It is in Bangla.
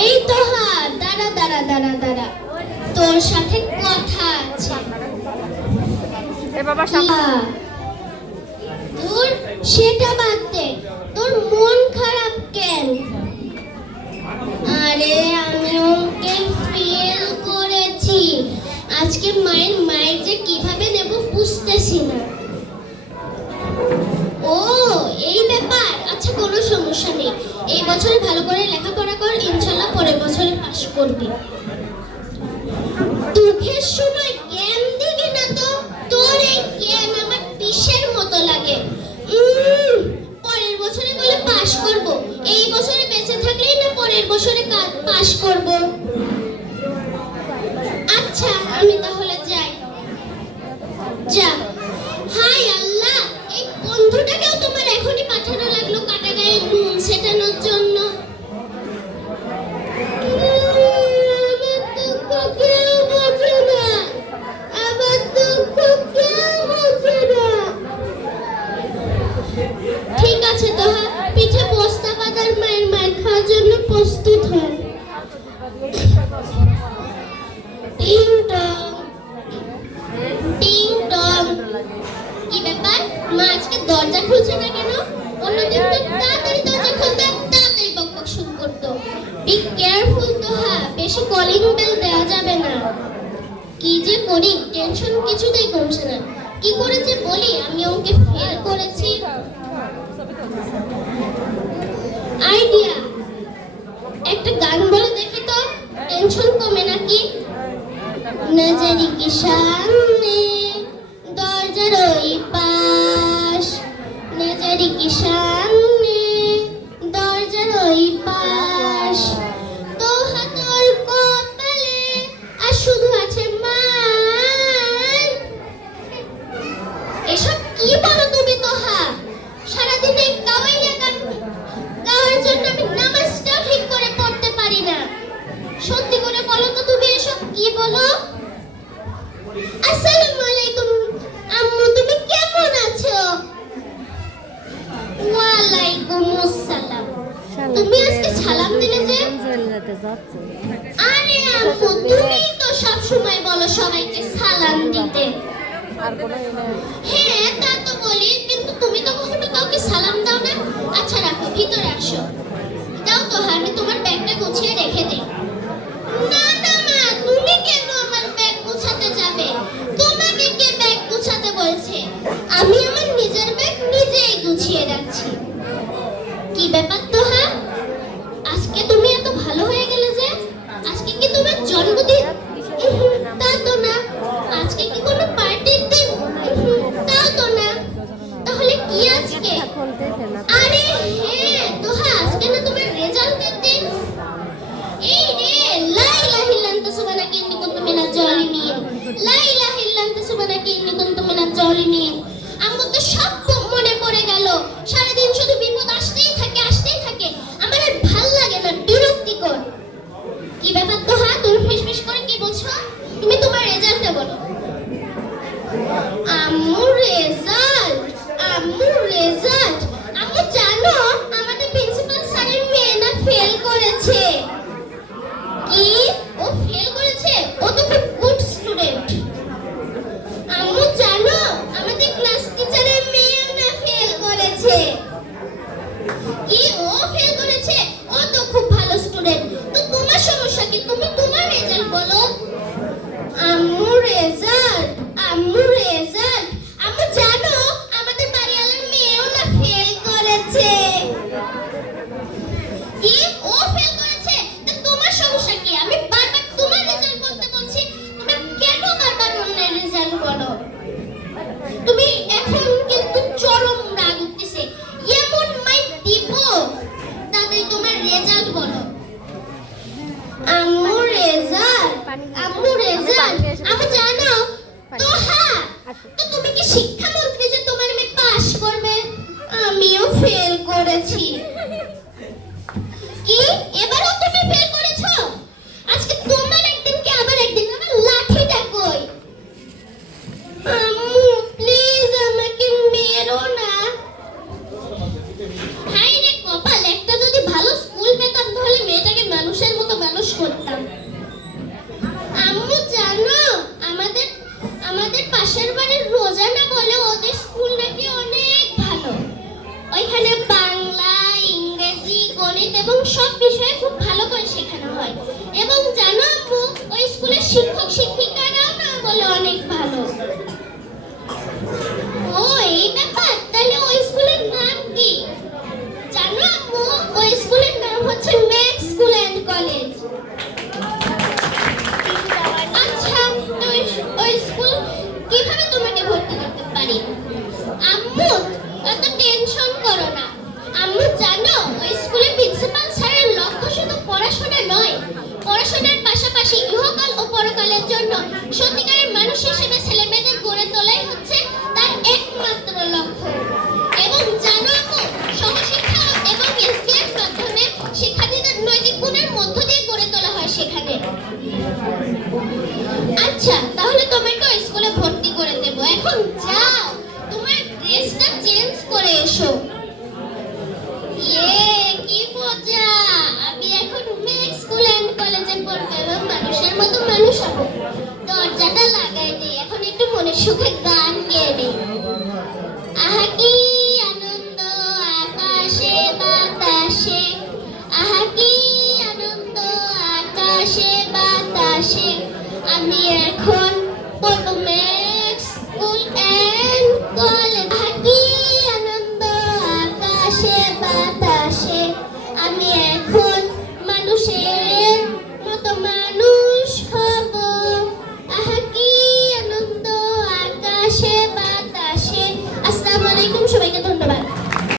এই তো হ্যাঁ দাঁড়া দাঁড়া দাঁড়া দাঁড়া। তোর সাথে কথা আছে। এ বাবা। তোর সেটা বাদ দে। তোর মন খারাপ কেন? আরে আমি ওকে ফেল করেছি। আজকে মায়ের মায়ের যে কীভাবে নেব বুঝতেছি না। ও এই ব্যাপার? আচ্ছা কোনো সমস্যা নেই। এই বছরে ভালো করে লেখাপড়া কর ইনশাল্লাহ পরের বছরে পাশ করবি? দুঃখের সময় জ্ঞান দিবি না তো? তোর এই জ্ঞান আমার বিষের মতো লাগে। পরের বছরে বলে পাশ করব। এই বছরে বেঁচে থাকলেই না পরের বছরে পাশ করব? দরজা খুলছে না কেন? অন্যদিন তো তাড়াতাড়ি দরজা খুলতে তাড়াতাড়ি বকবক শুরু করতো। বি কেয়ারফুল তো হ্যাঁ বেশি কলিং বেল দেওয়া যাবে না। কি যে করি টেনশন কিছুতেই কমছে না। কি করে যে বলি, আমি ওকে ফেল করেছি। আইডিয়া একটা গান বলে দেখি তো। টেনশন কমে নাকি? নজরি কি যাচ্ছে। আরে আম্মু তুমি তো সব সময় বলো সবাইকে সালাম দিতে। আর কোনো হ্যাঁ তা তো বলি কিন্তু তুমি তো কখনো কাউকে সালাম দাও না। আচ্ছা রাখো ভিতরে আসো। দাও তো আমি তোমার ব্যাগটা গুছিয়ে রেখে দিই না না মা তুমি কেন আমার ব্যাগ গুছাতে যাবে তোমাকে কে ব্যাগ গুছাতে বলছে আমি আমার নিজের ব্যাগ নিজেই গুছিয়ে রাখছি কি ব্যাপার তো হ্যাঁ আজকে তুমি এত ভালো হয়ে গেলে যে তোমার জন্মদিন হ্যাঁ তুমি কি শিক্ষামন্ত্রী যে তোমার মেয়ে পাস করবে? আমিও ফেল করেছি। কি? এবারও তুমি ফেল করেছ আজকে তোমার একদিন কি আবার একদিন আমার লাঠিটা কই আম্মু প্লিজ আমাকে মেরো না হাই রে কপাল একটা যদি ভালো স্কুল পেতাম তাহলে মেয়েটাকে মানুষের মতো খুব ভালো করে শেখানো হয়। এবং জানো আম্মু, ওই স্কুলের শিক্ষক, শিক্ষিকারাও না বলে অনেক ভালো। ও, এই ব্যাপার? তাহলে ওই স্কুলের নাম কি? জানো আম্মু, ওই স্কুলের নাম হচ্ছে ম্যাক্স স্কুল অ্যান্ড কলেজ। আচ্ছা ওই- স্কুল কীভাবে তোমাকে ভর্তি করতে পারি? আম্মু, অত টেনশন করো না। আম্মু, জানো, ওই স্কুলের প্রিন্সিপাল পরকালের জন্য সত্যিকারের মানুষ হিসেবে ছেলে মেয়েদের গড়ে তোলাই হচ্ছে তার একমাত্র লক্ষ্য। এবং জানো আপু, সহশিক্ষা এবং এসবিএর মাধ্যমে শিক্ষার্থীদের নৈতিক গুণের মধ্য দিয়ে গড়ে তোলা হয় সেখানে। আচ্ছা তাহলে তোমাকে মানুষের মতো মানুষ হব। দরজাটা লাগাই দে, এখন একটু মনের সুখে গান গেয়ে নে আহা আনন্দ আকাশে, বাতাসে। আহা আনন্দ আকাশে, বাতাসে। আমি এখন পরমে